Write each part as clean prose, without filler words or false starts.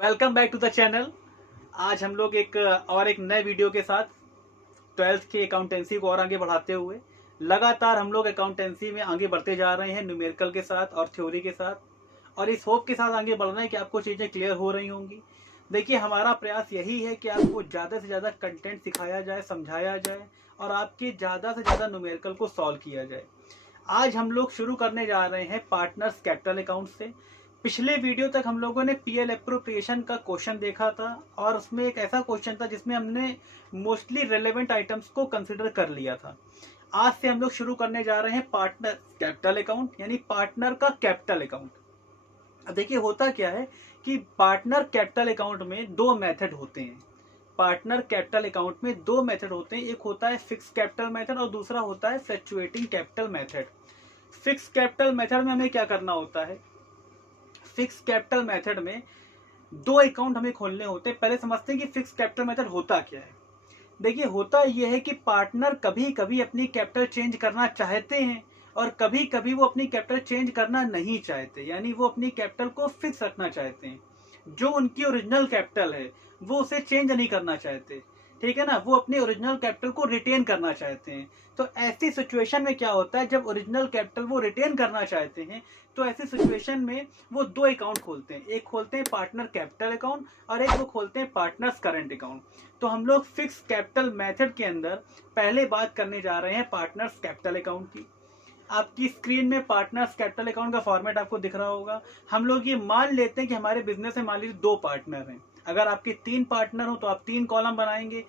Welcome back to the channel. आज हम लोग एक नए वीडियो के साथ 12th की अकाउंटेंसी को और आगे बढ़ाते हुए लगातार हम लोग अकाउंटेंसी में आगे बढ़ते जा रहे हैं, न्यूमेरिकल के साथ और थ्योरी के साथ, और इस होप के साथ आगे बढ़ रहे हैं कि आपको चीज़ें क्लियर हो रही होंगी। देखिए, हमारा प्रयास यही है कि आपको ज़्यादा से ज़्यादा कंटेंट सिखाया जाए, समझाया जाए और आपके ज़्यादा से ज़्यादा न्यूमेरिकल को सॉल्व किया जाए। आज हम लोग शुरू करने जा रहे हैं पार्टनर्स कैपिटल अकाउंट से। पिछले वीडियो तक हम लोगों ने पीएल एप्रोप्रिएशन का क्वेश्चन देखा था और उसमें एक ऐसा क्वेश्चन था जिसमें हमने मोस्टली रेलेवेंट आइटम्स को कंसिडर कर लिया था। आज से हम लोग शुरू करने जा रहे हैं पार्टनर कैपिटल अकाउंट, यानी पार्टनर का कैपिटल अकाउंट। अब देखिए, होता क्या है कि पार्टनर कैपिटल अकाउंट में दो मेथड होते हैं। पार्टनर कैपिटल अकाउंट में दो मेथड होते हैं, एक होता है फिक्स कैपिटल मेथड और दूसरा होता है fluctuating capital method. Fix capital method में हमें क्या करना होता है? फिक्स कैपिटल मेथड में दो अकाउंट हमें खोलने होते हैं। पहले समझते हैं कि फिक्स कैपिटल मेथड होता क्या है। देखिए, होता यह है कि पार्टनर कभी कभी अपनी कैपिटल चेंज करना चाहते हैं और कभी कभी वो अपनी कैपिटल चेंज करना नहीं चाहते, यानी वो अपनी कैपिटल को फिक्स रखना चाहते हैं। जो उनकी ओरिजिनल कैपिटल है वो उसे चेंज नहीं करना चाहते, ठीक है ना। वो अपने ओरिजिनल कैपिटल को रिटेन करना चाहते हैं। तो ऐसी सिचुएशन में क्या होता है, जब ओरिजिनल कैपिटल वो रिटेन करना चाहते हैं तो ऐसी सिचुएशन में वो दो अकाउंट खोलते हैं। एक खोलते हैं पार्टनर कैपिटल अकाउंट और एक वो खोलते हैं पार्टनर्स करंट अकाउंट। तो हम लोग फिक्स कैपिटल मेथड के अंदर पहले बात करने जा रहे हैं पार्टनर्स कैपिटल अकाउंट की। आपकी स्क्रीन में पार्टनर्स कैपिटल अकाउंट का फॉर्मेट आपको दिख रहा होगा। हम लोग ये मान लेते हैं कि हमारे बिजनेस में मान लीजिए दो पार्टनर हैं। अगर आपके तीन पार्टनर हो तो आप तीन कॉलम बनाएंगे।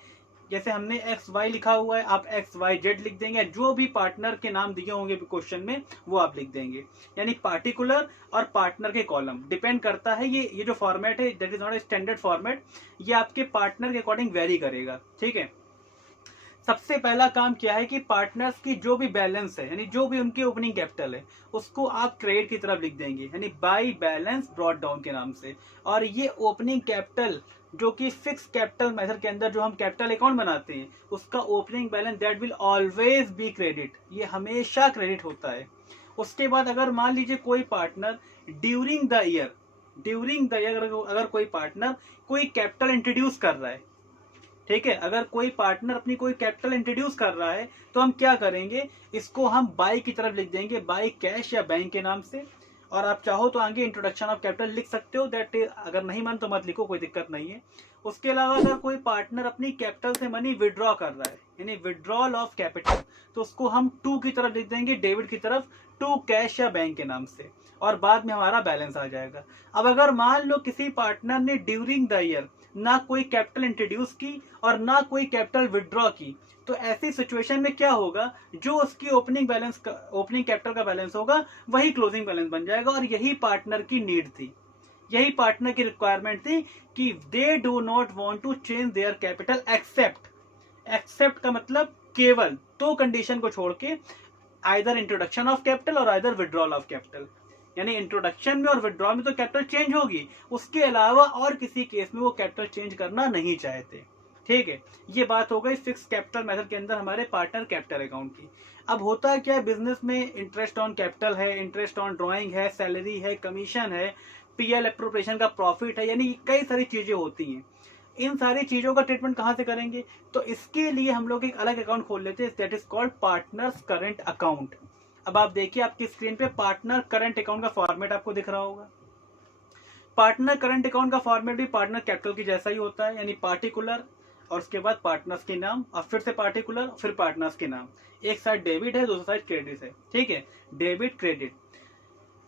जैसे हमने एक्स वाई लिखा हुआ है, आप एक्स वाई जेड लिख देंगे। जो भी पार्टनर के नाम दिए होंगे क्वेश्चन में वो आप लिख देंगे, यानी पार्टिकुलर और पार्टनर के कॉलम डिपेंड करता है। ये जो फॉर्मेट है that is not a standard format, ये आपके पार्टनर के अकॉर्डिंग वेरी करेगा, ठीक है। सबसे पहला काम क्या है कि पार्टनर्स की जो भी बैलेंस है, यानी जो भी उनकी ओपनिंग कैपिटल है, उसको आप क्रेडिट की तरफ लिख देंगे, यानी बाय बैलेंस ब्रॉट डाउन के नाम से। और ये ओपनिंग कैपिटल जो कि फिक्स कैपिटल मेथड के अंदर जो हम कैपिटल अकाउंट बनाते हैं, उसका opening balance that will always be credit, ये हमेशा क्रेडिट होता है। उसके बाद अगर मान लीजिए कोई पार्टनर ड्यूरिंग द ईयर अगर कोई पार्टनर कोई कैपिटल इंट्रोड्यूस कर रहा है, ठीक है, अगर कोई पार्टनर अपनी कोई कैपिटल इंट्रोड्यूस कर रहा है तो हम क्या करेंगे, इसको हम बाय की तरफ लिख देंगे, बाय कैश या बैंक के नाम से। और आप चाहो तो आगे इंट्रोडक्शन ऑफ कैपिटल लिख सकते हो, दैट अगर नहीं मन तो मत लिखो, कोई दिक्कत नहीं है। उसके अलावा अगर कोई पार्टनर अपनी कैपिटल से मनी विड्रॉ कर रहा है, यानी विड्रॉल ऑफ कैपिटल, तो उसको हम टू की तरफ लिख देंगे, डेबिट की तरफ, टू कैश या बैंक के नाम से, और बाद में हमारा बैलेंस आ जाएगा। अब अगर मान लो किसी पार्टनर ने ड्यूरिंग द ईयर ना कोई कैपिटल इंट्रोड्यूस की और ना कोई कैपिटल विड्रॉ की, तो ऐसी सिचुएशन में क्या होगा, जो उसकी ओपनिंग कैपिटल का बैलेंस होगा वही क्लोजिंग बैलेंस बन जाएगा। और यही पार्टनर की नीड थी, यही पार्टनर की रिक्वायरमेंट थी कि they do not want to change their capital except का मतलब केवल दो कंडीशन को छोड़ के, आइदर इंट्रोडक्शन ऑफ कैपिटल और आइदर विड्रॉल ऑफ कैपिटल, यानी इंट्रोडक्शन में और विड्रॉल में तो कैपिटल चेंज होगी, उसके अलावा और किसी केस में वो कैपिटल चेंज करना नहीं चाहते, ठीक है। ये बात हो गई फिक्स कैपिटल मेथड के अंदर हमारे पार्टनर कैपिटल अकाउंट की। अब होता है क्या है, बिजनेस में इंटरेस्ट ऑन कैपिटल है, इंटरेस्ट ऑन ड्रॉइंग है, सैलरी है, कमीशन है, पीएल एप्रोप्रिएशन का प्रॉफिट है, यानी कई सारी चीजें होती हैं। इन सारी चीजों का ट्रीटमेंट कहां से करेंगे, तो इसके लिए हम लोग एक अलग अकाउंट खोल लेते हैं, that is called partners current account. अब आप देखिए, आपकी स्क्रीन पे पार्टनर करंट अकाउंट का फॉर्मेट आपको दिख रहा होगा। पार्टनर करंट अकाउंट का फॉर्मेट भी पार्टनर कैपिटल की जैसा ही होता है, यानी पार्टिकुलर और उसके बाद पार्टनर्स के नाम और फिर से पार्टिकुलर फिर पार्टनर्स के नाम। एक साइड डेबिट है, दूसरी साइड क्रेडिट है, ठीक है, डेबिट क्रेडिट।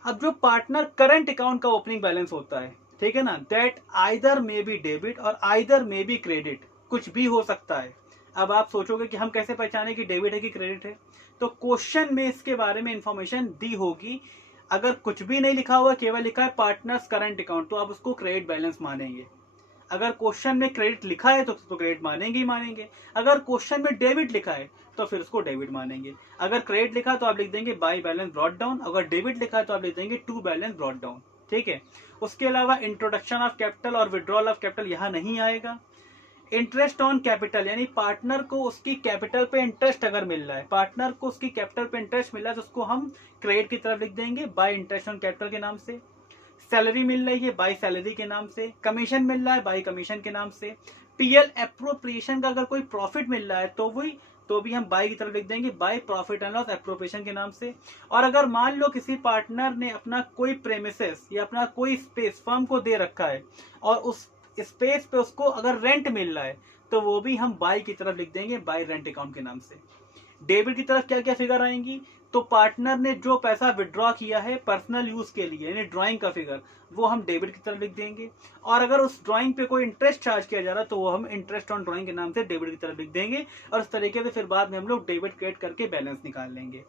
अब जो पार्टनर करंट अकाउंट का ओपनिंग बैलेंस होता है, ठीक है ना, that either may be debit और आइदर मे बी क्रेडिट, कुछ भी हो सकता है। अब आप सोचोगे कि हम कैसे पहचाने कि डेबिट है कि क्रेडिट है, तो क्वेश्चन में इसके बारे में इंफॉर्मेशन दी होगी। अगर कुछ भी नहीं लिखा हुआ, केवल लिखा है पार्टनर्स करंट अकाउंट, तो आप उसको क्रेडिट बैलेंस मानेंगे। अगर क्वेश्चन में क्रेडिट लिखा है तो क्रेडिट मानेंगे ही मानेंगे। अगर क्वेश्चन में डेबिट लिखा है तो फिर उसको डेबिट मानेंगे। अगर क्रेडिट लिखा तो आप लिख देंगे बाय बैलेंस ब्रॉट डाउन, अगर डेबिट लिखा है तो आप लिख देंगे टू बैलेंस ब्रॉट डाउन, ठीक है। उसके अलावा इंट्रोडक्शन ऑफ कैपिटल और विड्रॉल ऑफ कैपिटल यहाँ नहीं आएगा। इंटरेस्ट ऑन कैपिटल, यानी पार्टनर को उसकी कैपिटल पे इंटरेस्ट अगर मिल रहा है, पार्टनर को उसकी कैपिटल पे इंटरेस्ट मिल रहा है, तो उसको हम क्रेडिट की तरफ लिख देंगे बाय इंटरेस्ट ऑन कैपिटल के नाम से। सैलरी मिल रही है बाई सैलरी के नाम से, कमीशन मिल रहा है बाई कमीशन के नाम से, पीएल एप्रोप्रिएशन का अगर कोई प्रॉफिट मिल रहा है तो भी हम बाई की तरफ लिख देंगे by profit and loss appropriation के नाम से। और अगर मान लो किसी पार्टनर ने अपना कोई प्रेमिसेस या अपना कोई स्पेस फर्म को दे रखा है और उस स्पेस पे उसको अगर रेंट मिल रहा है तो वो भी हम बाई की तरफ लिख देंगे बाई रेंट अकाउंट के नाम से। डेबिट की तरफ क्या क्या फिगर आएंगी, तो पार्टनर ने जो पैसा विड्रॉ किया है पर्सनल यूज के लिए यानी ड्राइंग का फिगर, वो हम डेबिट की तरफ लिख देंगे। और अगर उस ड्राइंग पे कोई इंटरेस्ट चार्ज किया जा रहा है तो वो हम इंटरेस्ट ऑन ड्राइंग के नाम से डेबिट की तरफ लिख देंगे। और इस तरीके से फिर बाद में हम लोग डेबिट क्रेडिट करके बैलेंस निकाल लेंगे।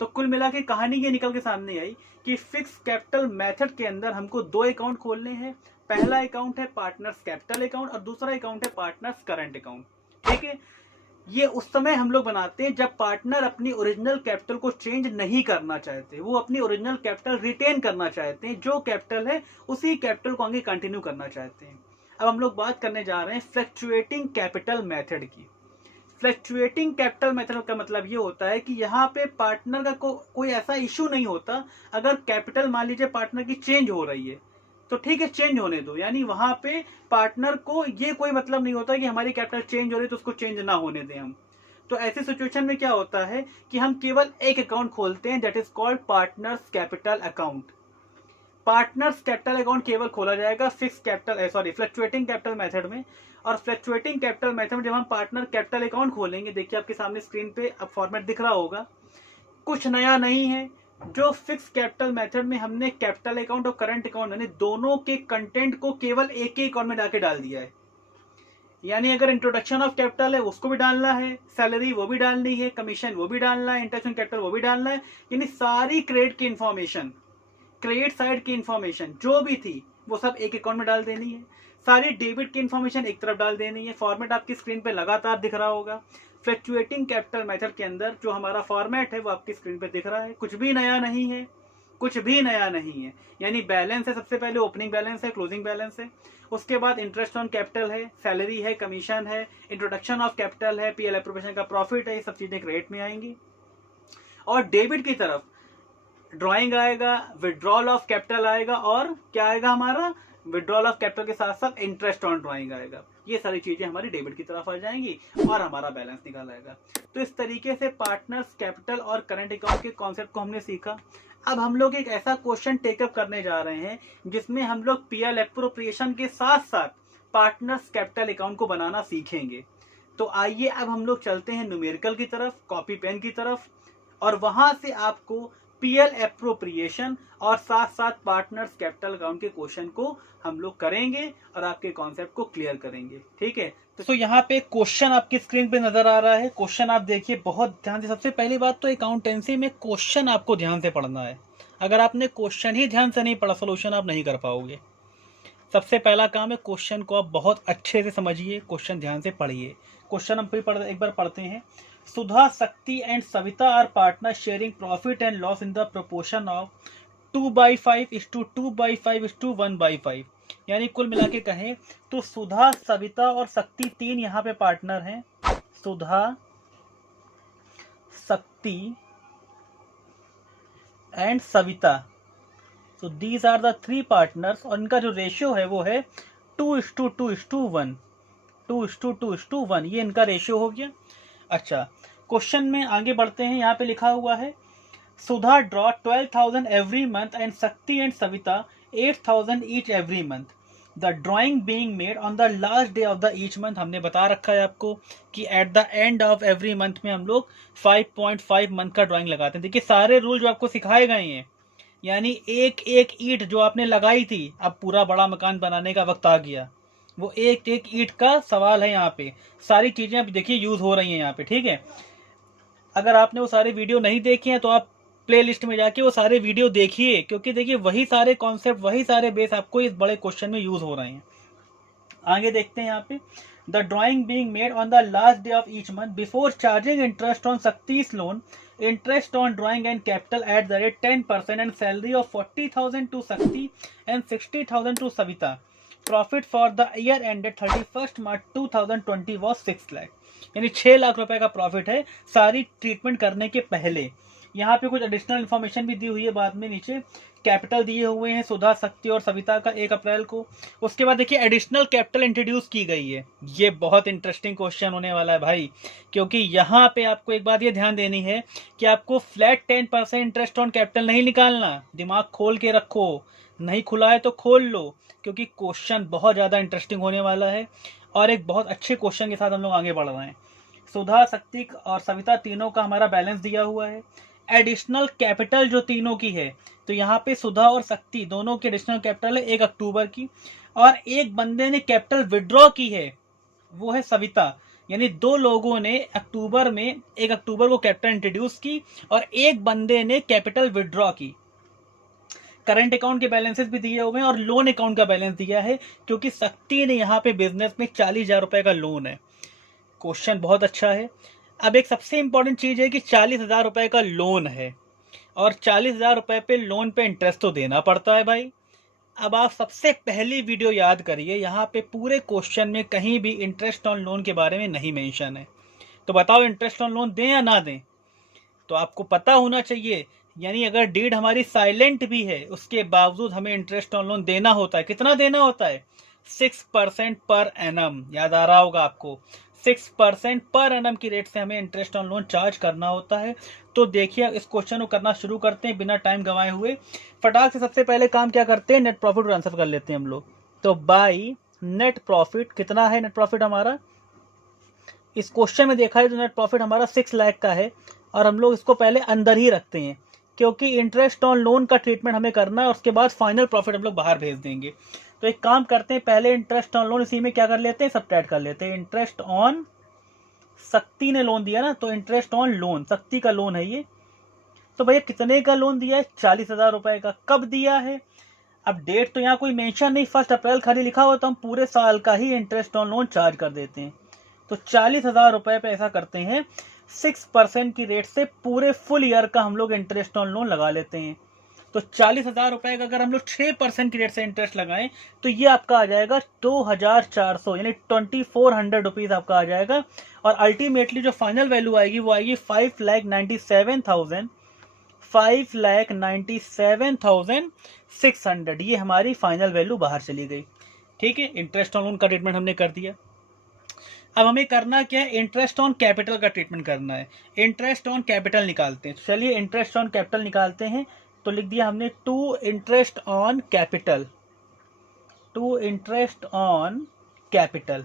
तो कुल मिला के कहानी ये निकल के सामने आई कि फिक्स कैपिटल मेथड के अंदर हमको दो अकाउंट खोलने हैं। पहला अकाउंट है पार्टनर्स कैपिटल अकाउंट और दूसरा अकाउंट है पार्टनर्स करंट अकाउंट। ठीक है, ये उस समय हम लोग बनाते हैं जब पार्टनर अपनी ओरिजिनल कैपिटल को चेंज नहीं करना चाहते, वो अपनी ओरिजिनल कैपिटल रिटेन करना चाहते हैं, जो कैपिटल है उसी कैपिटल को आगे कंटिन्यू करना चाहते हैं। अब हम लोग बात करने जा रहे हैं फ्लक्चुएटिंग कैपिटल मेथड की। फ्लक्चुएटिंग कैपिटल मेथड का मतलब ये होता है कि यहाँ पे पार्टनर का कोई ऐसा इश्यू नहीं होता। अगर कैपिटल मान लीजिए पार्टनर की चेंज हो रही है तो ठीक है, चेंज होने दो, यानी वहां पे पार्टनर को ये कोई मतलब नहीं होता कि हमारी कैपिटल चेंज हो रही है तो उसको चेंज ना होने दें हम। तो ऐसी सिचुएशन में क्या होता है कि हम केवल एक अकाउंट खोलते हैं, that is called partners capital account. Partners capital account केवल खोला जाएगा फ्लक्चुएटिंग कैपिटल मेथड में। और फ्लक्चुएटिंग कैपिटल मेथड में जब हम पार्टनर कैपिटल अकाउंट खोलेंगे, देखिए आपके सामने स्क्रीन पे अब फॉर्मेट दिख रहा होगा, कुछ नया नहीं है। जो फिक्स कैपिटल मेथड में हमने कैपिटल अकाउंट और करंट अकाउंट यानी दोनों के कंटेंट को केवल एक ही अकाउंट में जाके डाल दिया है। यानी अगर इंट्रोडक्शन ऑफ कैपिटल है उसको भी डालना है, सैलरी वो भी डालनी है, कमीशन वो भी डालना है, इंटरेस्ट ऑन कैपिटल वो भी डालना है, यानी सारी क्रेडिट की इंफॉर्मेशन, क्रेडिट साइड की इंफॉर्मेशन जो भी थी वो सब एक अकाउंट में डाल देनी है। सारी डेबिट की इंफॉर्मेशन एक तरफ डाल देनी है। फॉर्मेट आपकी स्क्रीन पे लगातार दिख रहा होगा। फ्लक्चुएटिंग कैपिटल मेथड के अंदर जो हमारा फॉर्मेट है वो आपकी स्क्रीन पे दिख रहा है। कुछ भी नया नहीं है, कुछ भी नया नहीं है। यानी बैलेंस है, सबसे पहले ओपनिंग बैलेंस है, क्लोजिंग बैलेंस है, उसके बाद इंटरेस्ट ऑन कैपिटल है, सैलरी है, कमीशन है, इंट्रोडक्शन ऑफ कैपिटल है, पीएल एप्रोप्रिएशन का प्रॉफिट है, ये सब चीजें क्रेडिट में आएंगी। और डेबिट की तरफ ड्रॉइंग आएगा, विड्रॉल ऑफ कैपिटल आएगा और क्या आएगा हमारा, विड्रॉल ऑफ कैपिटल के साथ साथ इंटरेस्ट ऑन ड्रॉइंग आएगा। ये सारी चीजें हमारी डेबिट की तरफ आ जाएंगी और हमारा बैलेंस निकाल आएगा। तो इस तरीके से पार्टनर्स कैपिटल और करंट अकाउंट के कॉन्सेप्ट को हमने सीखा। अब हम लोग एक ऐसा क्वेश्चन टेकअप करने जा रहे हैं जिसमें हम लोग पीएल एप्रोप्रिएशन के साथ साथ पार्टनर्स कैपिटल अकाउंट को बनाना सीखेंगे। तो आइए अब हम लोग चलते हैं न्यूमेरिकल की तरफ, कॉपी पेन की तरफ, और वहां से आपको पीएल एप्रोप्रिएशन और साथ साथ पार्टनर्स कैपिटल अकाउंट के क्वेश्चन को हम लोग करेंगे और आपके कॉन्सेप्ट को क्लियर करेंगे। ठीक है, तो यहाँ पे क्वेश्चन आपकी स्क्रीन पे नजर आ रहा है। क्वेश्चन आप देखिए बहुत ध्यान से। सबसे पहली बात तो अकाउंटेंसी में क्वेश्चन आपको ध्यान से पढ़ना है। अगर आपने क्वेश्चन ही ध्यान से नहीं पढ़ा, सोल्यूशन आप नहीं कर पाओगे। सबसे पहला काम है क्वेश्चन को आप बहुत अच्छे से समझिए, क्वेश्चन ध्यान से पढ़िए। क्वेश्चन हम फिर एक बार पढ़ते हैं। Sudha, Shakti and Savita are partner sharing profit and loss in the proportion of 2/5:2/5:1/5। यानी कुल मिला के कहें तो सुधा, सविता और शक्ति तीन यहाँ पे पार्टनर हैं। सुधा, शक्ति एंड सविता, तो these are the three partners और इनका जो रेशियो है वो है 2:2:1। 2:2:1 ये इनका रेशियो हो गया। अच्छा, क्वेश्चन में आगे बढ़ते हैं। यहाँ पे लिखा हुआ है सुधा ड्रॉ 12,000 एवरी मंथ एंड शक्ति and Savita 8,000 each every month. The drawing being made on the last day of the each month. हमने बता रखा है आपको कि at the end of every month में हम लोग 5.5 मंथ का ड्रॉइंग लगाते हैं। देखिए सारे रूल जो आपको सिखाए गए हैं, यानी एक एक ईंट जो आपने लगाई थी, अब पूरा बड़ा मकान बनाने का वक्त आ गया, वो एक एक ईंट का सवाल है। यहाँ पे सारी चीजें अब देखिए यूज हो रही हैं यहाँ पे। ठीक है, अगर आपने वो सारे वीडियो नहीं देखे हैं तो आप प्लेलिस्ट में जाके वो सारे वीडियो देखिए, क्योंकि देखिए वही सारे कॉन्सेप्ट, वही सारे बेस आपको इस बड़े क्वेश्चन में यूज हो रहे हैं। आगे देखते हैं यहाँ पे। The drawing being made on the last day of each month before charging interest on Shakti's loan, interest on drawing and capital at the rate 10% and salary of 40,000 to Shakti and 60,000 to Savita. Profit for the year ended 31st March 2020 was 6 lakh, यानी 6 लाख रुपए का profit है सारी treatment करने के पहले। यहाँ पे कुछ एडिशनल इन्फॉर्मेशन भी दी हुई है बाद में नीचे कैपिटल दिए हुए हैं सुधा, शक्ति और सविता का 1 अप्रैल को। उसके बाद देखिए एडिशनल कैपिटल इंट्रोड्यूस की गई है। ये बहुत इंटरेस्टिंग क्वेश्चन होने वाला है भाई, क्योंकि यहाँ पे आपको एक बात ये ध्यान देनी है कि आपको फ्लैट 10% इंटरेस्ट ऑन कैपिटल नहीं निकालना। दिमाग खोल के रखो, नहीं खुला है तो खोल लो, क्योंकि क्वेश्चन बहुत ज़्यादा इंटरेस्टिंग होने वाला है और एक बहुत अच्छे क्वेश्चन के साथ हम लोग आगे बढ़ रहे हैं। सुधा, शक्ति और सविता तीनों का हमारा बैलेंस दिया हुआ है। एडिशनल कैपिटल जो तीनों की है, तो यहाँ पे सुधा और शक्ति दोनों की एडिशनल कैपिटल है 1 अक्टूबर की, और एक बंदे ने कैपिटल विड्रॉ की है, वो है सविता। यानी 2 लोगों ने अक्टूबर में 1 अक्टूबर को कैपिटल इंट्रोड्यूस की और एक बंदे ने कैपिटल विड्रॉ की। करंट अकाउंट के बैलेंसेस भी दिए हुए हैं और लोन अकाउंट का बैलेंस दिया है, क्योंकि शक्ति ने यहाँ पे बिजनेस में 40,000 रुपए का लोन है। क्वेश्चन बहुत अच्छा है। अब एक सबसे इंपॉर्टेंट चीज है कि 40,000 रुपए का लोन है और 40,000 रुपए पे लोन पे इंटरेस्ट तो देना पड़ता है भाई। अब आप सबसे पहली वीडियो याद करिए, यहाँ पे पूरे क्वेश्चन में कहीं भी इंटरेस्ट ऑन लोन के बारे में नहीं मेंशन है। तो बताओ इंटरेस्ट ऑन लोन दें या ना दें? तो आपको पता होना चाहिए, यानी अगर डीड हमारी साइलेंट भी है उसके बावजूद हमें इंटरेस्ट ऑन लोन देना होता है। कितना देना होता है? 6% पर एनम। याद आ रहा होगा आपको, 6% पर एनम की रेट से हमें इंटरेस्ट ऑन लोन चार्ज करना होता है। तो देखिए इस क्वेश्चन को करना शुरू करते हैं बिना टाइम गंवाए हुए। फटाक से सबसे पहले काम क्या करते हैं, नेट प्रॉफिट ट्रांसफर कर लेते हैं हम लोग। तो बाई नेट प्रॉफिट, कितना है नेट प्रॉफिट हमारा? इस क्वेश्चन में देखा है तो नेट प्रॉफिट हमारा 6 लाख का है, और हम लोग इसको पहले अंदर ही रखते हैं क्योंकि इंटरेस्ट ऑन लोन का ट्रीटमेंट हमें करना है, और उसके बाद फाइनल प्रॉफिट हम लोग बाहर भेज देंगे। तो एक काम करते हैं, पहले इंटरेस्ट ऑन लोन इसी में क्या कर लेते हैं, सब्ट्रैक्ट कर लेते हैं। इंटरेस्ट ऑन, शक्ति ने लोन दिया ना, तो इंटरेस्ट ऑन लोन, शक्ति का लोन है ये। तो भैया कितने का लोन दिया है? 40,000 रुपए का। कब दिया है? अब डेट तो यहाँ कोई मेंशन नहीं, 1 अप्रैल खाली लिखा हुआ, तो हम पूरे साल का ही इंटरेस्ट ऑन लोन चार्ज कर देते हैं। तो 40,000 रुपए पे ऐसा करते हैं, 6% की रेट से पूरे फुल ईयर का हम लोग इंटरेस्ट ऑन लोन लगा लेते हैं। तो 40,000 रुपए का अगर हम लोग 6% की रेट से इंटरेस्ट लगाएं तो ये आपका आ जाएगा 2,400, यानी 2,400 रुपीज आपका आ जाएगा। और अल्टीमेटली जो फाइनल वैल्यू आएगी वो आएगी 5,97,600। ये हमारी फाइनल वैल्यू बाहर चली गई। ठीक है, इंटरेस्ट ऑन लोन का ट्रीटमेंट हमने कर दिया। अब हमें करना क्या है, इंटरेस्ट ऑन कैपिटल का ट्रीटमेंट करना है। इंटरेस्ट ऑन कैपिटल निकालते हैं। चलिए इंटरेस्ट ऑन कैपिटल निकालते हैं। तो लिख दिया हमने to interest on capital, to interest on capital.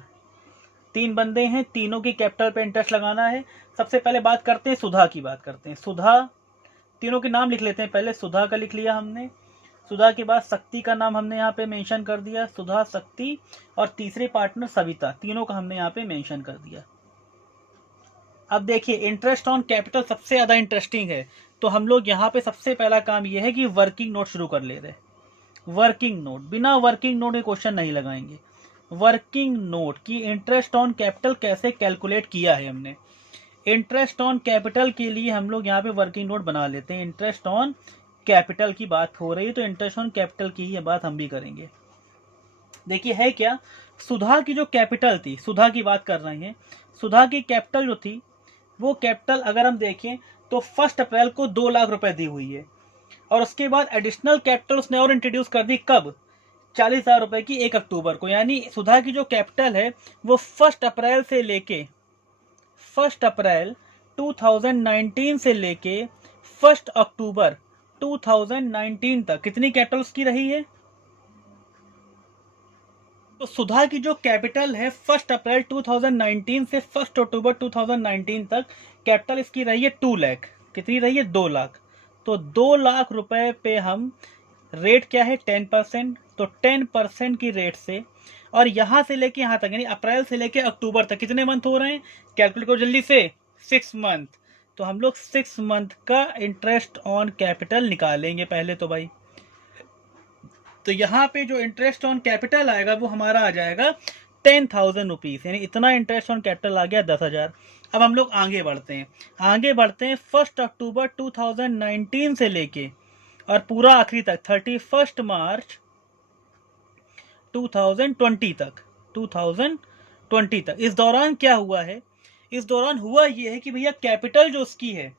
3 बंदे हैं, तीनों की कैपिटल पे इंटरेस्ट लगाना है। सबसे पहले बात करते हैं सुधा की, बात करते हैं सुधा। तीनों के नाम लिख लेते हैं पहले। सुधा का लिख लिया हमने, सुधा के बाद शक्ति का नाम हमने यहाँ पे मेंशन कर दिया, सुधा, शक्ति, और तीसरे पार्टनर सविता, तीनों का हमने यहाँ पे मेंशन कर दिया। अब देखिए इंटरेस्ट ऑन कैपिटल सबसे ज्यादा इंटरेस्टिंग है, तो हम लोग यहाँ पे सबसे पहला काम यह है कि वर्किंग नोट शुरू कर ले रहे। वर्किंग नोट, बिना वर्किंग नोट के क्वेश्चन नहीं लगाएंगे। वर्किंग नोट की इंटरेस्ट ऑन कैपिटल कैसे कैलकुलेट किया है हमने। इंटरेस्ट ऑन कैपिटल के लिए हम लोग यहाँ पे वर्किंग नोट बना लेते हैं। इंटरेस्ट ऑन कैपिटल की बात हो रही है तो इंटरेस्ट ऑन कैपिटल की ये बात हम भी करेंगे। देखिए है क्या, सुधा की जो कैपिटल थी, सुधा की बात कर रहे हैं, सुधा की कैपिटल जो थी वो कैपिटल अगर हम देखें तो 1 अप्रैल को 2 लाख रुपए दी हुई है, और उसके बाद एडिशनल कैपिटल उसने और इंट्रोड्यूस कर दी। कब? 40,000 रुपए की 1 अक्टूबर को। यानी सुधा की जो कैपिटल है वो 1 अप्रैल से लेके 1 अप्रैल 2019 से लेके 1 अक्टूबर 2019 तक कितनी कैपिटल उसकी रही है? तो सुधा की जो कैपिटल है 1 अप्रैल 2019 से 1 अक्टूबर 2019 तक कैपिटल इसकी रही है 2 लाख। कितनी रही है? 2 लाख। तो 2 लाख रुपए पे हम रेट क्या है? 10%। तो 10% की रेट से, और यहां से लेके यहां तक यानी अप्रैल से लेके अक्टूबर तक कितने मंथ हो रहे हैं? कैलकुलेट करो जल्दी से, 6 मंथ। तो हम लोग 6 मंथ का इंटरेस्ट ऑन कैपिटल निकालेंगे पहले तो भाई। तो यहाँ पे जो इंटरेस्ट ऑन कैपिटल आएगा वो हमारा आ जाएगा 10,000 रुपीज, यानी इतना इंटरेस्ट ऑन कैपिटल आ गया 10,000। अब हम लोग आगे बढ़ते हैं, 1 अक्टूबर 2019 से लेके और पूरा आखिरी तक 31 मार्च 2020 तक। इस दौरान क्या हुआ है? इस दौरान हुआ ये है कि भैया कैपिटल जो उसकी है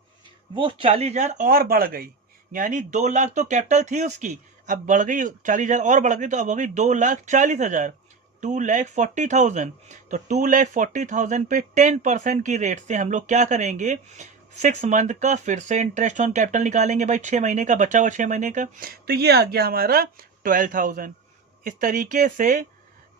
वो 40,000 और बढ़ गई। यानी 2 लाख तो कैपिटल थी उसकी, अब बढ़ गई 40,000 और बढ़ गई, तो अब हो गई 2,40,000, 2,40,000। तो 2,40,000 पे 10% की रेट से हम लोग क्या करेंगे, 6 मंथ का फिर से इंटरेस्ट ऑन कैपिटल निकालेंगे भाई, 6 महीने का बचा हुआ 6 महीने का, तो ये आ गया हमारा 12,000। इस तरीके से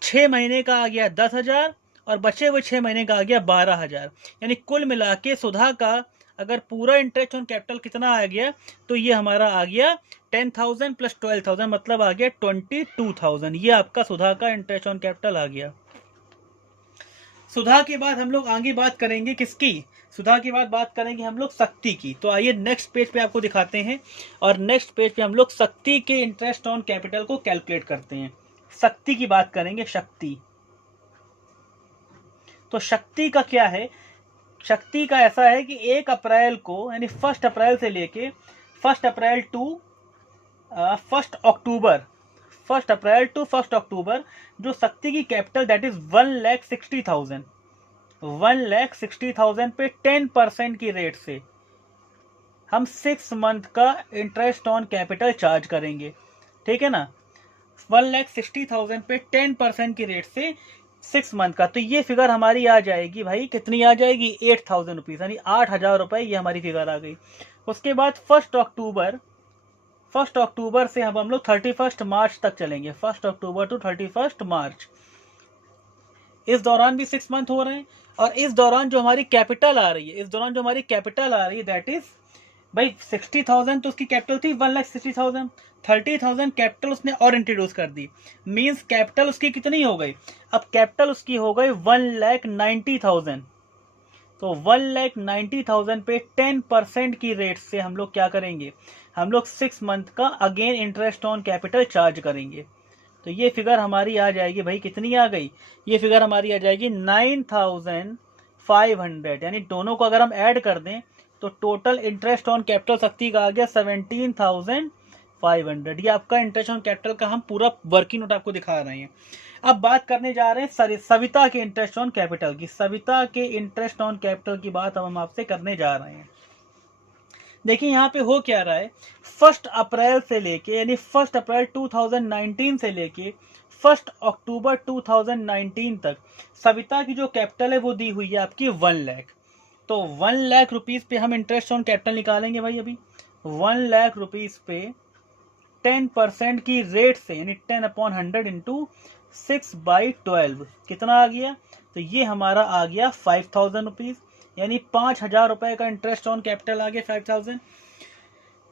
6 महीने का आ गया 10,000 और बचे हुए 6 महीने का आ गया 12,000। यानी कुल मिला के सुधा का अगर पूरा इंटरेस्ट ऑन कैपिटल कितना आ गया, तो ये हमारा आ गया 10,000 प्लस 12,000, मतलब आ गया 22,000। ये आपका सुधा का इंटरेस्ट ऑन कैपिटल आ गया। सुधा के बाद हम लोग आगे बात करेंगे किसकी, सुधा के बाद बात करेंगे हम लोग शक्ति की। तो आइए नेक्स्ट पेज पे आपको दिखाते हैं, और नेक्स्ट पेज पे हम लोग शक्ति के इंटरेस्ट ऑन कैपिटल को कैलकुलेट करते हैं। शक्ति की बात करेंगे, शक्ति। तो शक्ति का क्या है, शक्ति का ऐसा है कि 1 अप्रैल को, यानी 1 अप्रैल से लेके 1 अप्रैल टू 1 अक्टूबर, 1 अप्रैल टू 1 अक्टूबर जो शक्ति की कैपिटल दैट इज 1,60,000, 1,60,000 पे 10% की रेट से हम 6 मंथ का इंटरेस्ट ऑन कैपिटल चार्ज करेंगे। ठीक है ना, 1,60,000 पे 10% की रेट से 6 मंथ का, तो ये फिगर हमारी आ जाएगी भाई, कितनी आ जाएगी, 8,000 रुपीज, यानी 8,000 रुपए, ये हमारी फिगर आ गई। उसके बाद 1 अक्टूबर से हम लोग 31 मार्च तक चलेंगे, 1 अक्टूबर टू 31 मार्च। इस दौरान भी 6 मंथ हो रहे हैं, और इस दौरान जो हमारी कैपिटल आ रही है, दैट इज भाई 60,000 तो उसकी कैपिटल थी, 1,60,000, 30,000 कैपिटल उसने और इंट्रोड्यूस कर दी, मींस कैपिटल उसकी कितनी हो गई, अब कैपिटल उसकी हो गई 1,90,000। तो 1,90,000 पे 10% की रेट से हम लोग क्या करेंगे, हम लोग 6 मंथ का again interest on capital charge करेंगे। तो ये फिगर हमारी आ जाएगी भाई, कितनी आ गई, ये फिगर हमारी आ जाएगी 9,500, यानी दोनों को अगर हम ऐड कर दें तो टोटल इंटरेस्ट ऑन कैपिटल शक्ति का आ गया 17,500। ये आपका इंटरेस्ट ऑन कैपिटल का हम पूरा वर्किंग नोट आपको दिखा रहे हैं। अब बात करने जा रहे हैं सविता के इंटरेस्ट ऑन कैपिटल की। सविता के इंटरेस्ट ऑन कैपिटल की बात अब हम आपसे करने जा रहे हैं। देखिए यहाँ पे हो क्या रहा है, 1 अप्रैल से लेके, यानी 1 अप्रैल 2019 से लेके 1 अक्टूबर 2019 तक सविता की जो कैपिटल है वो दी हुई है आपकी 1 लाख। तो 1 लाख रुपीज पे हम इंटरेस्ट ऑन कैपिटल निकालेंगे भाई। अभी 1 लाख रुपीज पे 10% की रेट से, यानी 10/100 इंटू 6/12 कितना आ गया, तो ये हमारा आ गया 5,000 रुपीज, यानी 5,000 रुपए का इंटरेस्ट ऑन कैपिटल आ गया 5,000।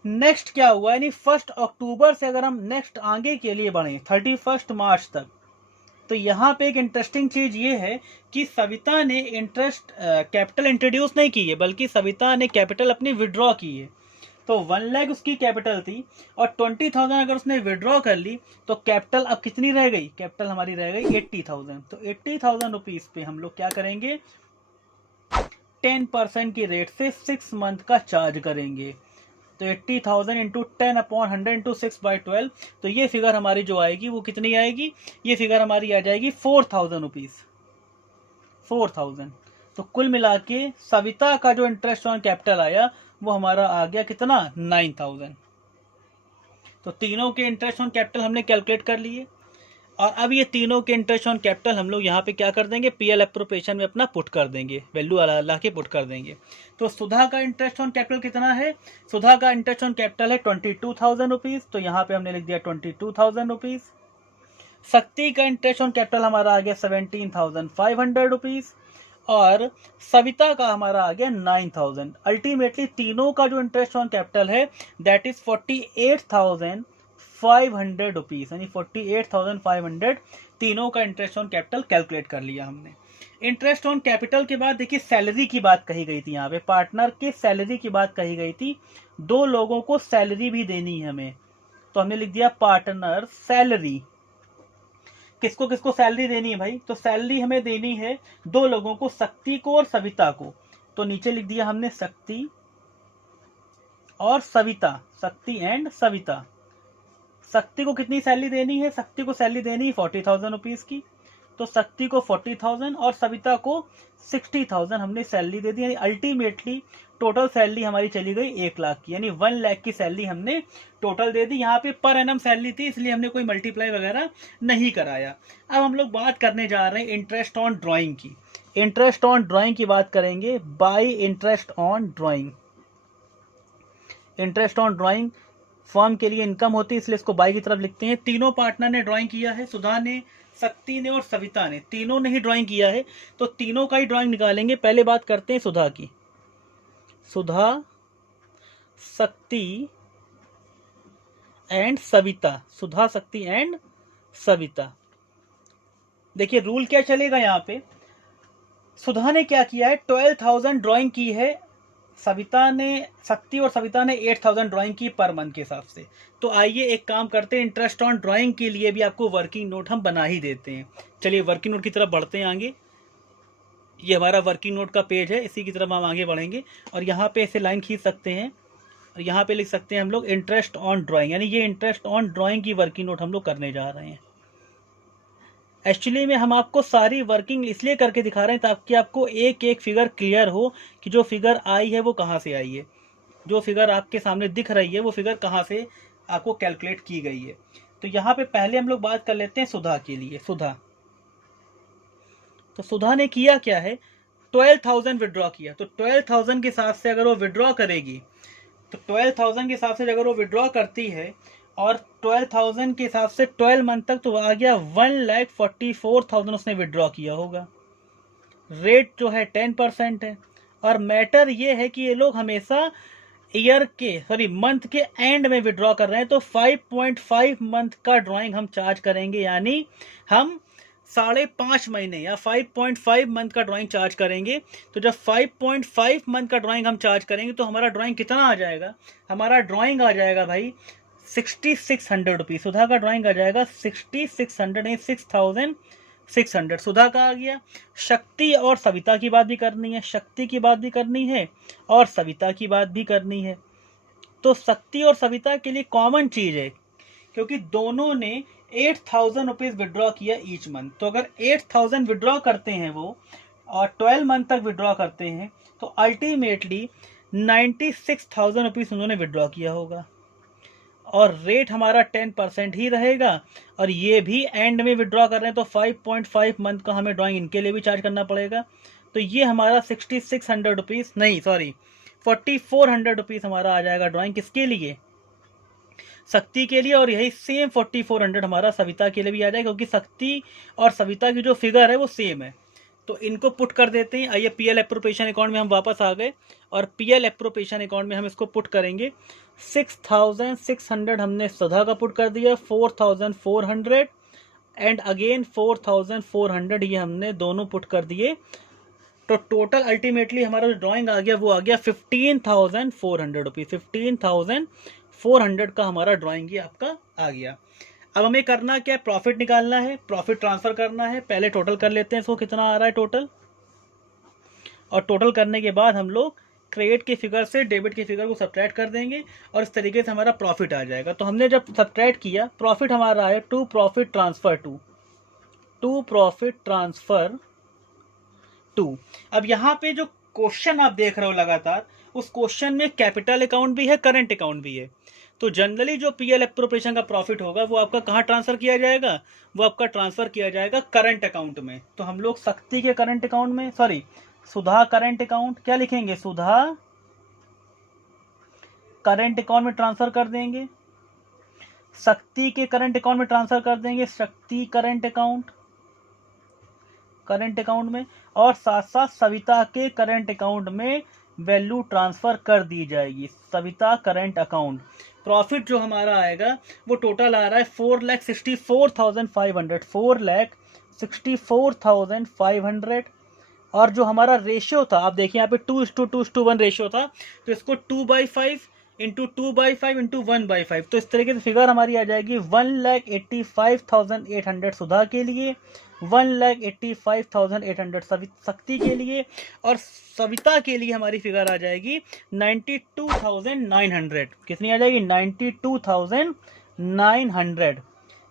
नेक्स्ट क्या हुआ, यानी 1 अक्टूबर से अगर हम नेक्स्ट आगे के लिए बढ़े 31 मार्च तक, तो यहाँ पे एक इंटरेस्टिंग चीज ये है कि सविता ने इंटरेस्ट कैपिटल इंट्रोड्यूस नहीं की है, बल्कि सविता ने कैपिटल अपनी विड्रॉ की है। तो 1 लाख उसकी कैपिटल थी, और 20,000 अगर उसने विड्रॉ कर ली तो कैपिटल अब कितनी रह गई, कैपिटल हमारी रह गई 80,000। तो 80,000 रुपीज पे हम लोग क्या करेंगे, 10% की रेट से 6 मंथ का चार्ज करेंगे। तो 80,000 इंटू 10/100 इंटू 6/12, तो ये फिगर हमारी जो आएगी वो कितनी आएगी, ये फिगर हमारी आ जाएगी 4,000 रुपीज, 4,000। तो कुल मिला के सविता का जो इंटरेस्ट ऑन कैपिटल आया वो हमारा आ गया कितना, 9,000। तो तीनों के इंटरेस्ट ऑन कैपिटल हमने कैलकुलेट कर लिए, और अब ये तीनों के इंटरेस्ट ऑन कैपिटल हम लोग यहाँ पे क्या कर देंगे, पीएल एप्रोप्रिएशन में अपना पुट कर देंगे, वैल्यू ला के पुट कर देंगे। तो सुधा का इंटरेस्ट ऑन कैपिटल कितना है, सुधा का इंटरेस्ट ऑन कैपिटल है 22,000 रुपीज, तो यहाँ पे हमने लिख दिया 22,000 रुपीज। शक्ति का इंटरेस्ट ऑन कैपिटल हमारा आ गया 17,500 रुपीज, और सविता का हमारा आ गया 9,000। अल्टीमेटली तीनों का जो इंटरेस्ट ऑन कैपिटल है दैट इज 48,500 रुपीज, यानी 48,500 तीनों का इंटरेस्ट ऑन कैपिटल कैलकुलेट कर लिया हमने। इंटरेस्ट ऑन कैपिटल के बाद देखिए सैलरी की बात कही गई थी, यहाँ पे पार्टनर के सैलरी की बात कही गई थी, 2 लोगों को सैलरी भी देनी है हमें, तो हमने लिख दिया पार्टनर सैलरी। किसको किसको सैलरी देनी है भाई, तो सैलरी हमें देनी है 2 लोगों को, शक्ति को और सविता को। तो नीचे लिख दिया हमने शक्ति और सविता, शक्ति एंड सविता। शक्ति को कितनी सैलरी देनी है, शक्ति को सैलरी देनी है 40,000 रुपीज की, तो शक्ति को 40,000 और सविता को 60,000 हमने सैलरी दे दी, यानी अल्टीमेटली टोटल सैलरी हमारी चली गई 1 लाख की, यानी 1 लाख की सैलरी हमने टोटल दे दी। यहाँ पे पर एनम सैलरी थी इसलिए हमने कोई मल्टीप्लाई वगैरह नहीं कराया। अब हम लोग बात करने जा रहे हैं इंटरेस्ट ऑन ड्राइंग की। इंटरेस्ट ऑन ड्राइंग की बात करेंगे, bye interest on drawing. Interest on drawing firm के लिए इनकम होती है, इसलिए इसको बाय की तरफ लिखते हैं। तीनों पार्टनर ने ड्राइंग किया है, सुधा ने, शक्ति ने और सविता ने, तीनों ने ही ड्राइंग किया है, तो तीनों का ही ड्राइंग निकालेंगे। पहले बात करते हैं सुधा की। सुधा, Shakti and Savita, Sudha, Shakti and Savita. देखिए रूल क्या चलेगा यहाँ पे। सुधा ने क्या किया है, 12,000 ड्राइंग की है, सविता ने, शक्ति और सविता ने 8,000 ड्राइंग की पर मंथ के हिसाब से। तो आइए एक काम करते हैं, इंटरेस्ट ऑन ड्राइंग के लिए भी आपको वर्किंग नोट हम बना ही देते हैं। चलिए वर्किंग नोट की तरफ बढ़ते हैं आगे। ये हमारा वर्किंग नोट का पेज है, इसी की तरफ हम आगे बढ़ेंगे और यहाँ पे ऐसे लाइन खींच सकते हैं और यहाँ पे लिख सकते हैं हम लोग इंटरेस्ट ऑन ड्राइंग, यानी ये इंटरेस्ट ऑन ड्राइंग की वर्किंग नोट हम लोग करने जा रहे हैं। एक्चुअली में हम आपको सारी वर्किंग इसलिए करके दिखा रहे हैं ताकि आपको एक एक फिगर क्लियर हो कि जो फिगर आई है वो कहाँ से आई है, जो फिगर आपके सामने दिख रही है वो फिगर कहाँ से आपको कैलकुलेट की गई है। तो यहाँ पे पहले हम लोग बात कर लेते हैं सुधा के लिए। सुधा, तो सुधा ने किया क्या है, 12,000 विड्रॉ किया। तो 12,000 के हिसाब से अगर वो विड्रॉ करेगी, तो 12,000 के हिसाब से अगर वो विड्रॉ करती है और 12,000 के हिसाब से 12 मंथ तक, तो आ गया 1,44,000 उसने विड्रॉ किया होगा। रेट जो है 10% है। और मैटर ये है कि ये लोग हमेशा मंथ के एंड में विड्रॉ कर रहे हैं, तो 5.5 मंथ का ड्राइंग हम चार्ज करेंगे, यानी हम 5.5 महीने या 5.5 मंथ का ड्राइंग चार्ज करेंगे। तो जब 5.5 मंथ का ड्राइंग हम चार्ज करेंगे तो हमारा ड्राइंग कितना आ जाएगा, हमारा ड्राइंग आ जाएगा भाई 6,600 रुपीज। सुधा का ड्राइंग आ जाएगा 6,600, 6,600 सुधा का आ गया। शक्ति और सविता की बात भी करनी है, शक्ति की बात भी करनी है और सविता की बात भी करनी है। तो शक्ति और सविता के लिए कॉमन चीज है, क्योंकि दोनों ने 8,000 रुपीज विड्रॉ किया ईच मंथ। तो अगर 8,000 विड्रॉ करते हैं वो और 12 मंथ तक विड्रॉ करते हैं, तो अल्टीमेटली 96,000 रुपीज उन्होंने विड्रॉ किया होगा। और रेट हमारा 10% ही रहेगा। और ये भी एंड में विड्रॉ कर रहे हैं, तो 5.5 मंथ का हमें ड्राइंग इनके लिए भी चार्ज करना पड़ेगा। तो ये हमारा 6,600 रुपीज नहीं, सॉरी 4,400 रुपीज हमारा आ जाएगा ड्राइंग। किसके लिए, शक्ति के लिए। और यही सेम 4,400 हमारा सविता के लिए भी आ जाएगा, क्योंकि शक्ति और सविता की जो फिगर है वो सेम है। तो इनको पुट कर देते हैं। आइए पीएल एप्रोप्रिएशन अकाउंट में हम वापस आ गए और पीएल एप्रोप्रिएशन अकाउंट में हम इसको पुट करेंगे। 6,600 हमने सुधा का पुट कर दिया, 4,400 एंड अगेन 4,400 ये हमने दोनों पुट कर दिए। तो टोटल अल्टीमेटली हमारा जो ड्राइंग आ गया वो आ गया 15,400 रुपीज। 15,400 का हमारा ड्राइंग ये आपका आ गया। अब हमें करना क्या है, प्रॉफिट निकालना है, प्रॉफिट ट्रांसफर करना है। पहले टोटल कर लेते हैं इसको, कितना आ रहा है टोटल। और टोटल करने के बाद हम लोग क्रेडिट के फिगर से डेबिट के फिगर को सब्ट्रैक्ट कर देंगे और इस तरीके से हमारा प्रॉफिट आ जाएगा। तो हमने जब सब्ट्रैक्ट किया, प्रॉफिट हमारा आया टू प्रॉफिट ट्रांसफर टू। अब यहाँ पे जो क्वेश्चन आप देख रहे हो लगातार, उस क्वेश्चन में कैपिटल अकाउंट भी है, करंट अकाउंट भी है। तो जनरली जो पीएल एप्रोप्रिएशन का प्रॉफिट होगा वो आपका कहाँ ट्रांसफर किया जाएगा, वो आपका ट्रांसफर किया जाएगा करंट अकाउंट में। तो हम लोग शक्ति के करंट अकाउंट में, सॉरी सुधा करंट अकाउंट, क्या लिखेंगे, सुधा करंट अकाउंट में ट्रांसफर कर देंगे। शक्ति के करंट अकाउंट में ट्रांसफर कर देंगे, शक्ति करंट अकाउंट में। और साथ साथ सविता के करंट अकाउंट में वैल्यू ट्रांसफर कर दी जाएगी, सविता करंट अकाउंट। प्रॉफिट जो हमारा आएगा वो टोटल आ रहा है 4,64,500, 4,64,500। और जो हमारा रेशियो था, आप देखिए यहाँ पे 2:2:1 रेशियो था, तो इसको 2/5 इंटू 2/5 इंटू 1/5। तो इस तरीके से फिगर हमारी आ जाएगी 1,85,800 सुधा के लिए, 1,85,800 शक्ति के लिए, और सविता के लिए हमारी फिगर आ जाएगी 92,900। कितनी आ जाएगी, 92,900।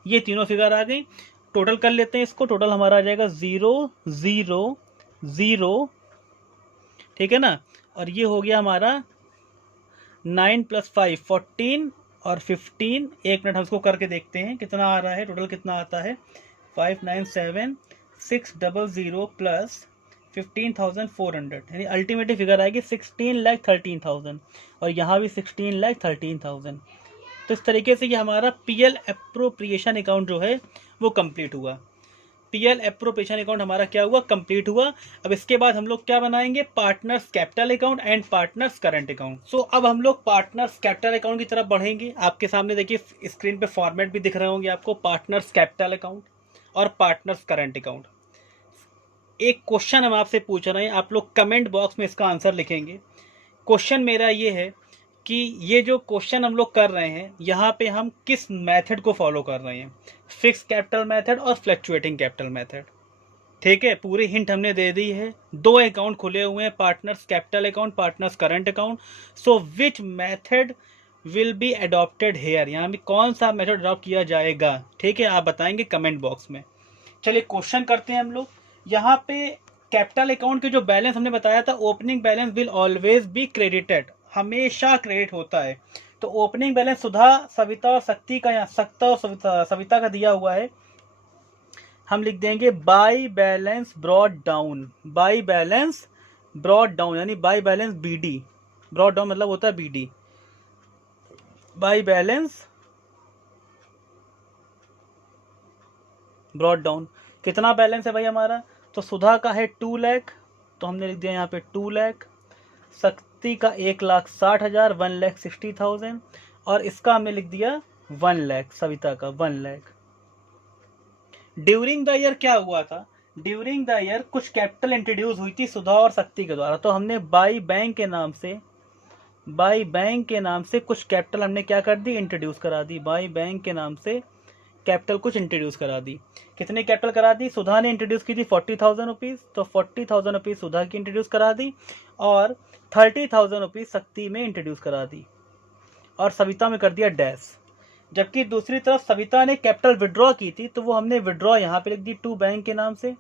ये तीनों फिगर आ गई। टोटल कर लेते हैं इसको, टोटल हमारा आ जाएगा 0,0,0, ठीक है ना। और ये हो गया हमारा 9 + 5 14 और 15। 1 मिनट हम इसको करके देखते हैं कितना आ रहा है, टोटल कितना आता है। 597,600 प्लस 15,400, यानी अल्टीमेटली फिगर आएगी 16,13,000 और यहाँ भी 16,13,000। तो इस तरीके से ये हमारा पीएल एप्रोप्रिएशन अकाउंट जो है वो कंप्लीट हुआ। पीएल एप्रोप्रिएशन अकाउंट हमारा क्या हुआ, कंप्लीट हुआ। अब इसके बाद हम लोग क्या बनाएंगे, partners capital account and partners current account. So अब हम लोग पार्टनर्स कैपिटल अकाउंट की तरफ बढ़ेंगे। आपके सामने देखिए स्क्रीन पे फॉर्मेट भी दिख रहे होंगे आपको, पार्टनर्स कैपिटल अकाउंट और पार्टनर्स करंट अकाउंट। एक क्वेश्चन हम आपसे पूछ रहे हैं, आप लोग कमेंट बॉक्स में इसका आंसर लिखेंगे। क्वेश्चन मेरा ये है कि ये जो क्वेश्चन हम लोग कर रहे हैं यहाँ पे हम किस मेथड को फॉलो कर रहे हैं, फिक्स कैपिटल मेथड और फ्लक्चुएटिंग कैपिटल मेथड। ठीक है, पूरी हिंट हमने दे दी है। 2 अकाउंट खुले हुए हैं, partners capital account, partners current account. So which method will be adopted here, यहाँ भी कौन सा मेथड अडॉप्ट किया जाएगा, ठीक है, आप बताएंगे कमेंट बॉक्स में। चलिए क्वेश्चन करते हैं हम लोग। यहाँ पे कैपिटल अकाउंट के जो बैलेंस हमने बताया था, opening balance will always be credited, हमेशा क्रेडिट होता है। तो ओपनिंग बैलेंस सुधा, सविता और शक्ति का, यहाँ सक्ता और सविता का दिया हुआ है, हम लिख देंगे by balance brought down. By balance brought down यानी by balance BD, brought down मतलब होता है BD. By balance brought down. कितना बैलेंस है भाई हमारा, तो सुधा का है 2 लाख, तो हमने लिख दिया यहाँ पे 2 लाख। शक्ति का 1,60,000, 1,60,000, और इसका हमने लिख दिया 1 लाख, सविता का 1 लाख। ड्यूरिंग द ईयर क्या हुआ था, ड्यूरिंग द ईयर कुछ कैपिटल इंट्रोड्यूस हुई थी सुधा और शक्ति के द्वारा, तो हमने बाई बैंक के नाम से, बाई बैंक के नाम से कुछ कैपिटल हमने क्या कर दी, इंट्रोड्यूस करा दी। बाई बैंक के नाम से कैपिटल कुछ इंट्रोड्यूस करा दी। कितने कैपिटल करा दी, सुधा ने इंट्रोड्यूस की थी 40,000 रुपीज़, तो 40,000 रुपीज़ सुधा की इंट्रोड्यूस करा दी और 30,000 रुपीज़ शक्ति में इंट्रोड्यूस करा दी और सविता में कर दिया डैश। जबकि दूसरी तरफ सविता ने कैपिटल विड्रॉ की थी, तो वो हमने विड्रॉ यहाँ पे लिख दी 2 बैंक के नाम से,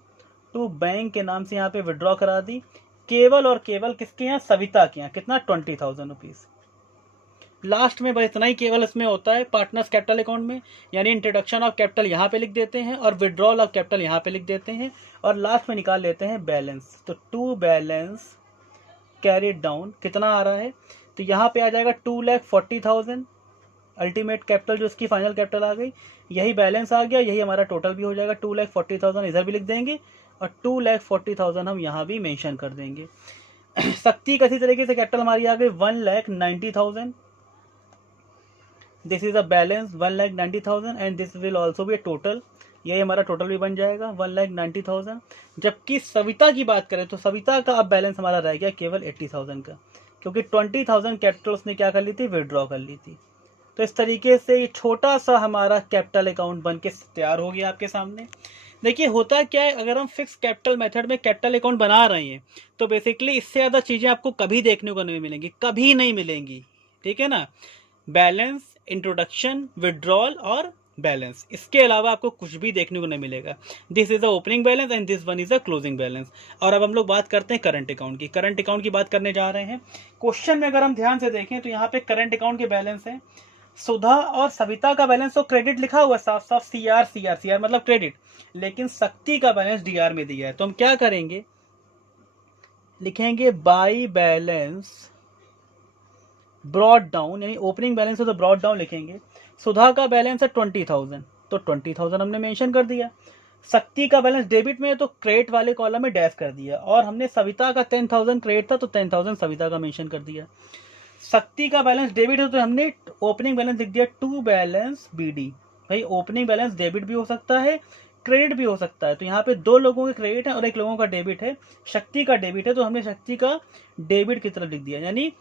2 बैंक के नाम से यहाँ पे विड्रॉ करा दी। केवल और केवल किसके यहाँ, सविता के यहाँ, कितना 20,000 रुपीज़। लास्ट में बस इतना ही केवल इसमें होता है पार्टनर्स कैपिटल अकाउंट में, यानी इंट्रोडक्शन ऑफ कैपिटल यहाँ पे लिख देते हैं और विड्रॉल ऑफ कैपिटल यहाँ पे लिख देते हैं और लास्ट में निकाल लेते हैं बैलेंस। तो 2 बैलेंस कैरिड डाउन कितना आ रहा है, तो यहाँ पे आ जाएगा 2,40,000 अल्टीमेट कैपिटल, जो इसकी फाइनल कैपिटल आ गई, यही बैलेंस आ गया, यही हमारा टोटल भी हो जाएगा। 2,40,000 इधर भी लिख देंगे और 2,40,000 हम यहाँ भी मेंशन कर देंगे। शक्ति का इसी तरीके से कैपिटल हमारी आ गई 1,90,000। This is a balance 1,90,000 and this will also be A total, यही हमारा टोटल भी बन जाएगा 1,90,000। जबकि सविता की बात करें तो सविता का अब बैलेंस हमारा रह गया केवल 80,000 का, क्योंकि 20,000 कैपिटल उसने क्या कर ली थी, विड्रॉ कर ली थी। तो इस तरीके से ये छोटा सा हमारा कैपिटल अकाउंट बन के तैयार हो गया आपके सामने। देखिए होता क्या है, अगर हम फिक्स कैपिटल मेथड में कैपिटल अकाउंट बना रहे हैं तो बेसिकली इससे ज़्यादा चीज़ें आपको कभी देखने को नहीं मिलेंगी, कभी नहीं मिलेंगी, ठीक है ना। बैलेंस, इंट्रोडक्शन, विड्रॉल और बैलेंस, इसके अलावा आपको कुछ भी देखने को नहीं मिलेगा। This is the opening balance and this one is the closing balance. और अब हम लोग बात करते हैं करंट अकाउंट की। करंट अकाउंट की बात करने जा रहे हैं। क्वेश्चन में अगर हम ध्यान से देखें तो यहाँ पे करंट अकाउंट के बैलेंस है, सुधा और सविता का बैलेंस तो क्रेडिट लिखा हुआ है साफ साफ, CR CR CR मतलब क्रेडिट, लेकिन शक्ति का बैलेंस DR में दिया है। तो हम क्या करेंगे, लिखेंगे बाई बैलेंस ब्रॉड डाउन, यानी ओपनिंग बैलेंस है तो ब्रॉड डाउन लिखेंगे। सुधा का बैलेंस है 20,000, तो 20,000 हमने मेंशन कर दिया। शक्ति का बैलेंस डेबिट में है तो क्रेडिट वाले कॉलम में डैश कर दिया, और हमने सविता का 10,000 क्रेडिट था तो 10,000 सविता का मेंशन कर दिया। शक्ति का बैलेंस डेबिट है तो हमने ओपनिंग बैलेंस लिख दिया 2 बैलेंस BD। भाई ओपनिंग बैलेंस डेबिट भी हो सकता है, क्रेडिट भी हो सकता है, तो यहाँ पे 2 लोगों के क्रेडिट है और 1 लोगों का डेबिट है। शक्ति का डेबिट है तो हमने शक्ति का डेबिट की तरफ लिख दिया, यानी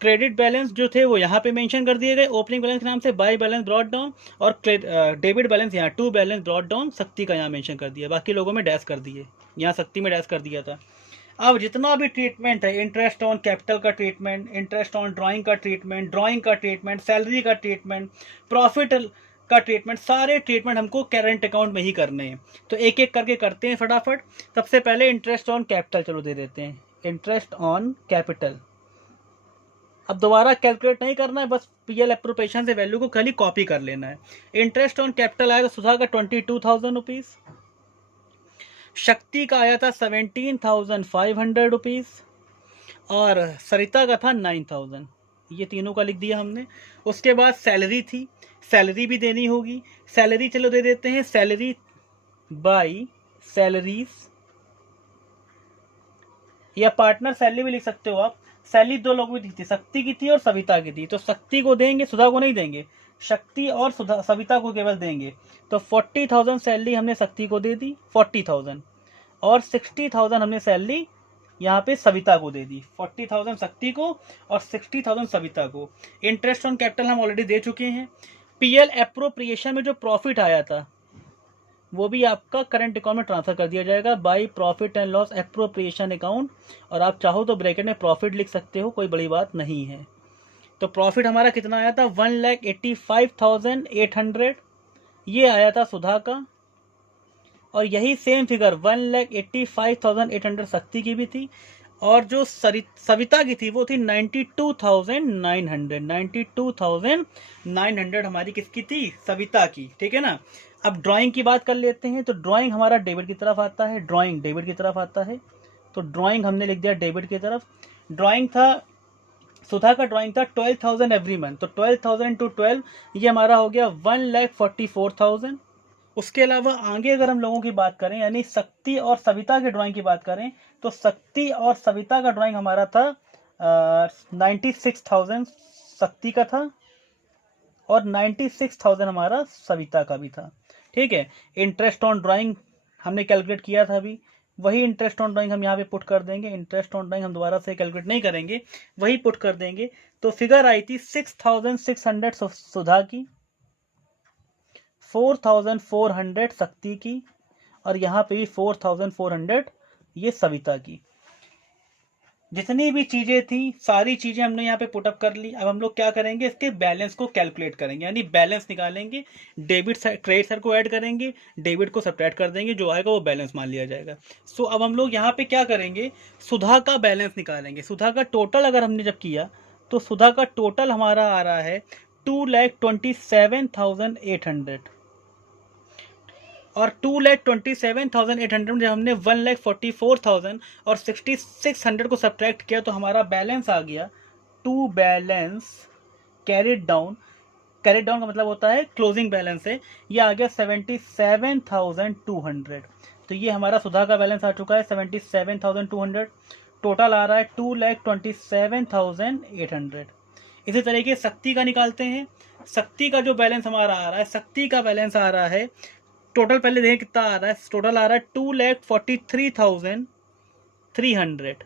क्रेडिट बैलेंस जो थे वो यहाँ पे मेंशन कर दिए गए ओपनिंग बैलेंस के नाम से, बाई बैलेंस ब्रॉड डाउन, और डेबिट बैलेंस यहाँ 2 बैलेंस ब्रॉड डाउन शक्ति का यहाँ मेंशन कर दिया, बाकी लोगों में डैश कर दिए, यहाँ शक्ति में डैश कर दिया था। अब जितना भी ट्रीटमेंट है, इंटरेस्ट ऑन कैपिटल का ट्रीटमेंट, इंटरेस्ट ऑन ड्राइंग का ट्रीटमेंट, ड्राइंग का ट्रीटमेंट, सैलरी का ट्रीटमेंट, प्रॉफिट का ट्रीटमेंट, सारे ट्रीटमेंट हमको करंट अकाउंट में ही करने हैं। तो एक एक करके करते हैं फटाफट। सबसे पहले इंटरेस्ट ऑन कैपिटल चलो दे देते हैं। Interest on capital. अब दोबारा कैलकुलेट नहीं करना है, बस पीएल एप्रोप्रिएशन से वैल्यू को खाली कॉपी कर लेना है। इंटरेस्ट ऑन कैपिटल आया था सुधा का 22,000 रुपीज़, शक्ति का आया था 17,500 रुपीज़ और सरिता का था 9,000। ये तीनों का लिख दिया हमने। उसके बाद सैलरी थी, सैलरी भी देनी होगी। सैलरी चलो दे देते हैं, सैलरी बाई सैलरीज, या पार्टनर सैलरी भी लिख सकते हो आप। सैलरी दो लोगों की थी, शक्ति की थी और सविता की थी, तो शक्ति को देंगे, सुधा को नहीं देंगे, शक्ति और सविता को केवल देंगे। तो 40,000 सैलरी हमने शक्ति को दे दी, 40,000, और 60,000 हमने सैलरी यहाँ पे सविता को दे दी। 40,000 शक्ति को और 60,000 सविता को। इंटरेस्ट ऑन कैपिटल हम ऑलरेडी दे चुके हैं। पीएल एप्रोप्रिएशन में जो प्रॉफिट आया था वो भी आपका करंट अकाउंट में ट्रांसफर कर दिया जाएगा by profit and loss appropriation account, और आप चाहो तो ब्रैकेट में प्रॉफिट लिख सकते हो, कोई बड़ी बात नहीं है। तो प्रॉफिट हमारा कितना आया था, 1,85,800 ये आया था सुधा का, और यही सेम फिगर 1,85,800 शक्ति की भी थी, और जो सविता की थी वो थी 92,900। 92,900 हमारी किसकी थी, सविता की, ठीक है ना। अब ड्राइंग की बात कर लेते हैं। तो ड्राइंग हमारा डेबिट की तरफ आता है, ड्राइंग डेबिट की तरफ आता है, तो ड्राइंग हमने लिख दिया डेबिट की तरफ। ड्राइंग था सुधा का, ड्राइंग था 12,000 एवरी मंथ, तो 12,000 टू 12 ये हमारा हो गया 1,44,000। उसके अलावा आगे अगर हम लोगों की बात करें, यानी शक्ति और सविता के ड्राइंग की बात करें, तो शक्ति और सविता का ड्राइंग हमारा था 96,000 शक्ति का था, और 96,000 हमारा सविता का भी था, ठीक है। इंटरेस्ट ऑन ड्राइंग हमने कैलकुलेट किया था अभी, वही इंटरेस्ट ऑन ड्राइंग हम यहाँ पे पुट कर देंगे। इंटरेस्ट ऑन ड्राइंग हम दोबारा से कैलकुलेट नहीं करेंगे, वही पुट कर देंगे। तो फिगर आई थी 6,600 सुधा की, 4,400 शक्ति की, और यहाँ पे भी 4,400 ये सविता की। जितनी भी चीजें थी सारी चीजें हमने यहाँ पे पुटअप कर ली। अब हम लोग क्या करेंगे, इसके बैलेंस को कैलकुलेट करेंगे, यानी बैलेंस निकालेंगे। डेबिट क्रेडिट साइड को ऐड करेंगे, डेबिट को सब्ट्रैक्ट कर देंगे, जो आएगा वो बैलेंस मान लिया जाएगा। सो अब हम लोग यहाँ पे क्या करेंगे, सुधा का बैलेंस निकालेंगे। सुधा का टोटल अगर हमने जब किया तो सुधा का टोटल हमारा आ रहा है 2,27,800, और 2,27,800 में जब हमने 1,44,000 और 6,600 को सब्ट्रैक्ट किया तो हमारा बैलेंस आ गया, to balance carried down. Carried down का मतलब होता है क्लोजिंग बैलेंस है, ये आ गया 77,200। तो ये हमारा सुधा का बैलेंस आ चुका है 77,200। टोटल आ रहा है 2,27,800। इसी तरीके शक्ति का निकालते हैं। शक्ति का जो बैलेंस हमारा आ रहा है, शक्ति का बैलेंस आ रहा है टोटल, पहले देखें कितना आ रहा है। टोटल आ रहा है 2,43,300,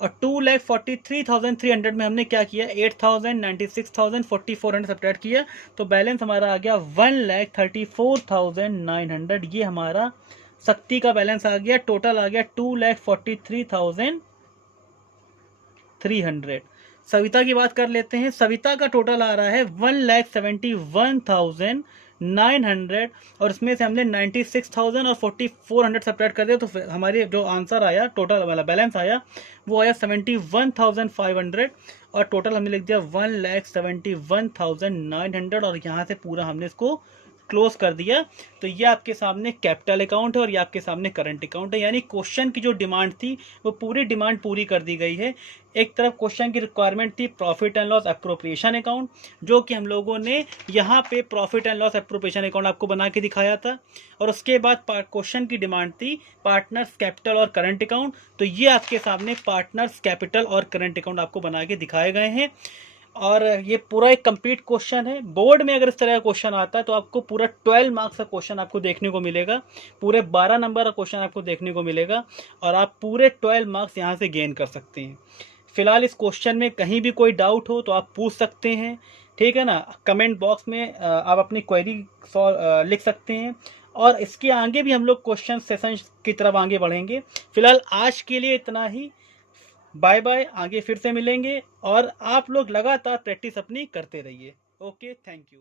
और 2,43,300 में हमने क्या किया, 8,000, 96,000, 4,400 सब्ट्रैक्ट किया, तो बैलेंस हमारा आ गया 1,34,900। ये हमारा शक्ति का बैलेंस आ गया। टोटल आ गया 2,43,300। सविता की बात कर लेते हैं। सविता का टोटल आ रहा है 1,71,900, और इसमें से हमने 96,000 और 4,400 सब्ट्रैक्ट कर दिया, तो हमारे जो आंसर आया, टोटल वाला बैलेंस आया, वो आया 71,500, और टोटल हमने लिख दिया 1,71,900, और यहाँ से पूरा हमने इसको क्लोज कर दिया। तो ये आपके सामने कैपिटल अकाउंट है और ये आपके सामने करंट अकाउंट है, यानी क्वेश्चन की जो डिमांड थी वो पूरी डिमांड पूरी कर दी गई है। एक तरफ क्वेश्चन की रिक्वायरमेंट थी profit and loss appropriation account, जो कि हम लोगों ने यहाँ पे profit and loss appropriation account आपको बना के दिखाया था, और उसके बाद क्वेश्चन की डिमांड थी पार्टनर्स कैपिटल और करंट अकाउंट। तो ये आपके सामने पार्टनर्स कैपिटल और करंट अकाउंट आपको बना के दिखाए गए हैं, और ये पूरा एक कंप्लीट क्वेश्चन है। बोर्ड में अगर इस तरह का क्वेश्चन आता है तो आपको पूरा 12 मार्क्स का क्वेश्चन आपको देखने को मिलेगा, पूरे 12 नंबर का क्वेश्चन आपको देखने को मिलेगा, और आप पूरे 12 मार्क्स यहाँ से गेन कर सकते हैं। फिलहाल इस क्वेश्चन में कहीं भी कोई डाउट हो तो आप पूछ सकते हैं, ठीक है ना। कमेंट बॉक्स में आप अपनी क्वेरी लिख सकते हैं, और इसके आगे भी हम लोग क्वेश्चन सेशन की तरफ आगे बढ़ेंगे। फिलहाल आज के लिए इतना ही, बाय बाय, आगे फिर से मिलेंगे, और आप लोग लगातार प्रैक्टिस अपनी करते रहिए। Okay, thank you.